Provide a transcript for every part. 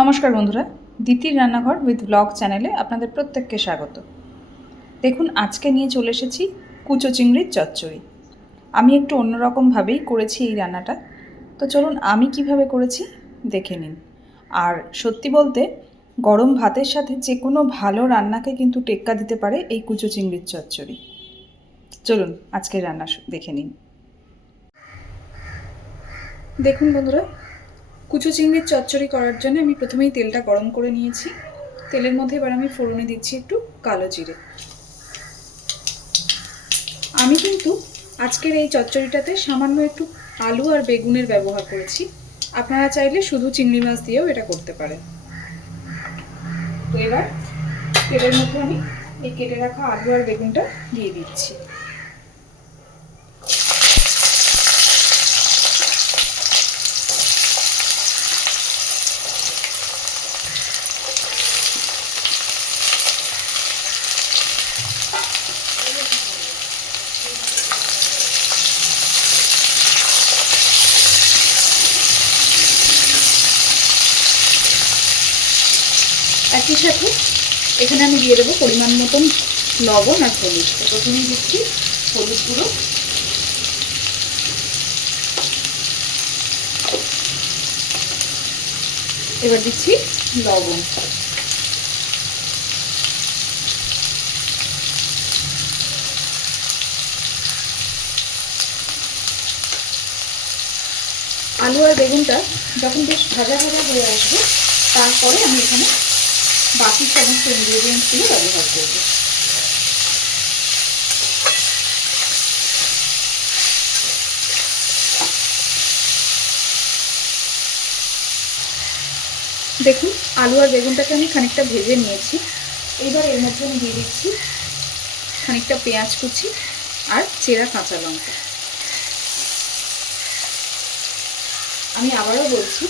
নমস্কার বন্ধুরা, দিতির রান্নাঘর উইথ ব্লগ চ্যানেলে আপনাদের প্রত্যেককে স্বাগত। দেখুন, আজকে নিয়ে চলে এসেছি কুচো চিংড়ির চচ্চড়ি। আমি একটু অন্যরকমভাবেই করেছি এই রান্নাটা, তো চলুন আমি কিভাবে করেছি দেখে নিন। আর সত্যি বলতে গরম ভাতের সাথে যে কোনো ভালো রান্নাকে কিন্তু টেক্কা দিতে পারে এই কুচো চিংড়ির চচ্চড়ি। চলুন আজকের রান্না দেখে নিন। দেখুন বন্ধুরা, কুচো চিংড়ির চচ্চড়ি করার জন্য আমি প্রথমেই তেলটা গরম করে নিয়েছি। তেলের মধ্যে এবার আমি ফোড়নে দিচ্ছি একটু কালো জিরে। আমি কিন্তু আজকের এই চচ্চড়িটাতে সামান্য একটু আলু আর বেগুনের ব্যবহার করেছি। আপনারা চাইলে শুধু চিংড়ি মাছ দিয়েও এটা করতে পারেন। তো এবার তেলের মধ্যে আমি এই কেটে রাখা আলু আর বেগুনটা দিয়ে দিচ্ছি। একই সাথে এখানে আমি দিয়ে দেবো পরিমাণ মতন লবণ আর হলুদ। প্রথমেই দিচ্ছি হলুদ গুঁড়ো, এবার দিচ্ছি লবণ। আলু আর বেগুনটা যখন বেশ ভাজা ভাজা হয়ে আসবে, তারপরে আমি এখানে বাকি সমস্ত ইনগ্রেডিয়েন্টসগুলো ব্যবহার করব। দেখুন, আলু আর বেগুনটাকে আমি খানিকটা ভেজে নিয়েছি। এইবার এর মধ্যে আমি দিয়ে দিচ্ছি খানিকটা পেঁয়াজ কুচি আর চেরা কাঁচা লঙ্কা। আমি আবারও বলছি,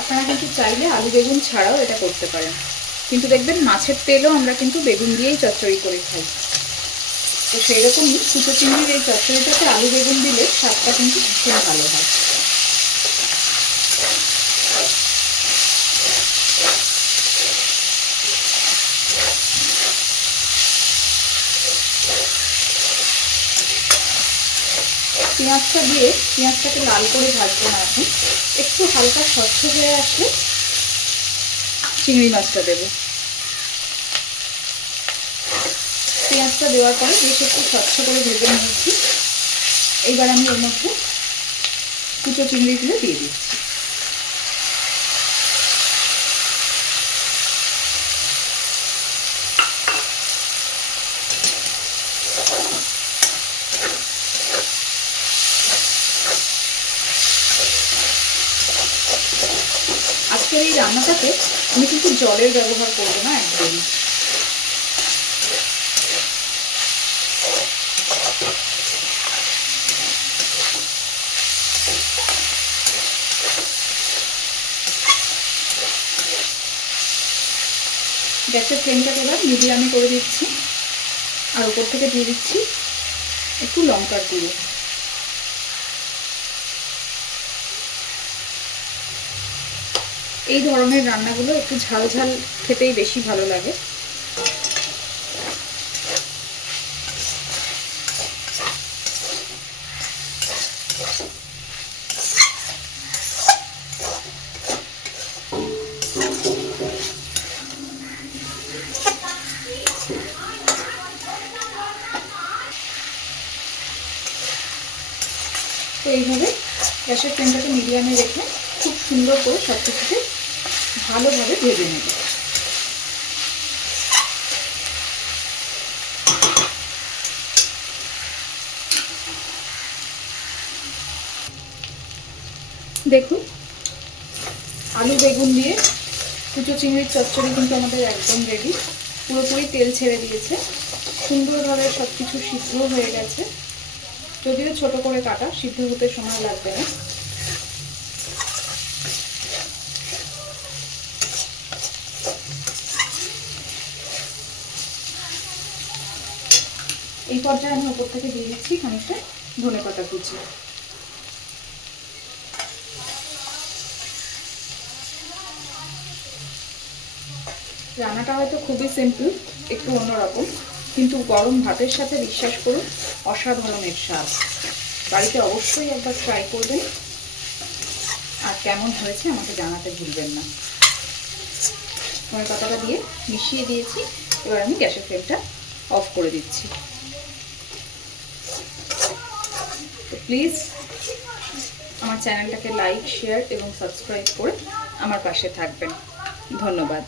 আপনারা কিন্তু চাইলে আলু বেগুন ছাড়াও এটা করতে পারেন, কিন্তু দেখবেন মাছের তেলও আমরা কিন্তু বেগুন দিয়েই চচ্চড়ি করে খাই। তো সেই রকমই কুচো চিংড়ির এই চচ্চড়িটাতে আলু বেগুন দিলে স্বাদটা কিন্তু ভীষণ ভালো হয়। পেঁয়াজটা দিয়ে পেঁয়াজটাকে লাল করে ভাজবো না, এখন একটু হালকা স্বচ্ছ হয়ে আসলে চিংড়ি মাছটা দেবো। পেঁয়াজটা দেওয়ার পরে বেশ একটু স্বচ্ছ করে ভেজে নিয়েছি। এইবার আমি এর মধ্যে কুচো চিংড়িগুলো দিয়ে দিচ্ছি। আজকের এই রান্নাটাতে আমি কিন্তু জলের ব্যবহার করবো না একদমই। গ্যাসের ফ্লেমটাকে এবার মিডিয়ামে করে দিচ্ছি, আর উপর থেকে দিয়ে দিচ্ছি একটু লঙ্কার গুঁড়ো। এই ধরনের রান্নাগুলো একটু ঝাল ঝাল খেতেই বেশি ভালো লাগে। তো এইভাবে গ্যাসের ফ্লেমটাকে মিডিয়ামে রেখে খুব সুন্দর করে সব কিছুকে ভালোভাবে ভেজে নেব। দেখুন, আলু বেগুন দিয়ে কুচো চিংড়ির চচ্চড়ি কিন্তু আমাদের একদম রেডি। পুরোপুরি তেল ছেড়ে দিয়েছে, সুন্দরভাবে সব কিছু সিদ্ধ হয়ে গেছে। যদিও ছোট করে কাটা, সিদ্ধ হতে সময় লাগবে না। এই পর্যায়ে আমি উপর থেকে দিয়ে দিচ্ছি খানিকটা ধনেপাতা কুচি। রান্নাটা হয়তো খুবই সিম্পল, একটু অন্যরকম, কিন্তু গরম ভাতের সাথে বিশ্বাস করুন অসাধারণের স্বাদ। বাড়িতে অবশ্যই একবার ট্রাই করবেন, আর কেমন হয়েছে আমাকে জানাতে ভুলবেন না। ধনে পাতাটা দিয়ে মিশিয়ে দিয়েছি, এবার আমি গ্যাসের ফ্লেমটা অফ করে দিচ্ছি। তো প্লিজ আমার চ্যানেলটাকে লাইক, শেয়ার এবং সাবস্ক্রাইব করে আমার পাশে থাকবেন। ধন্যবাদ।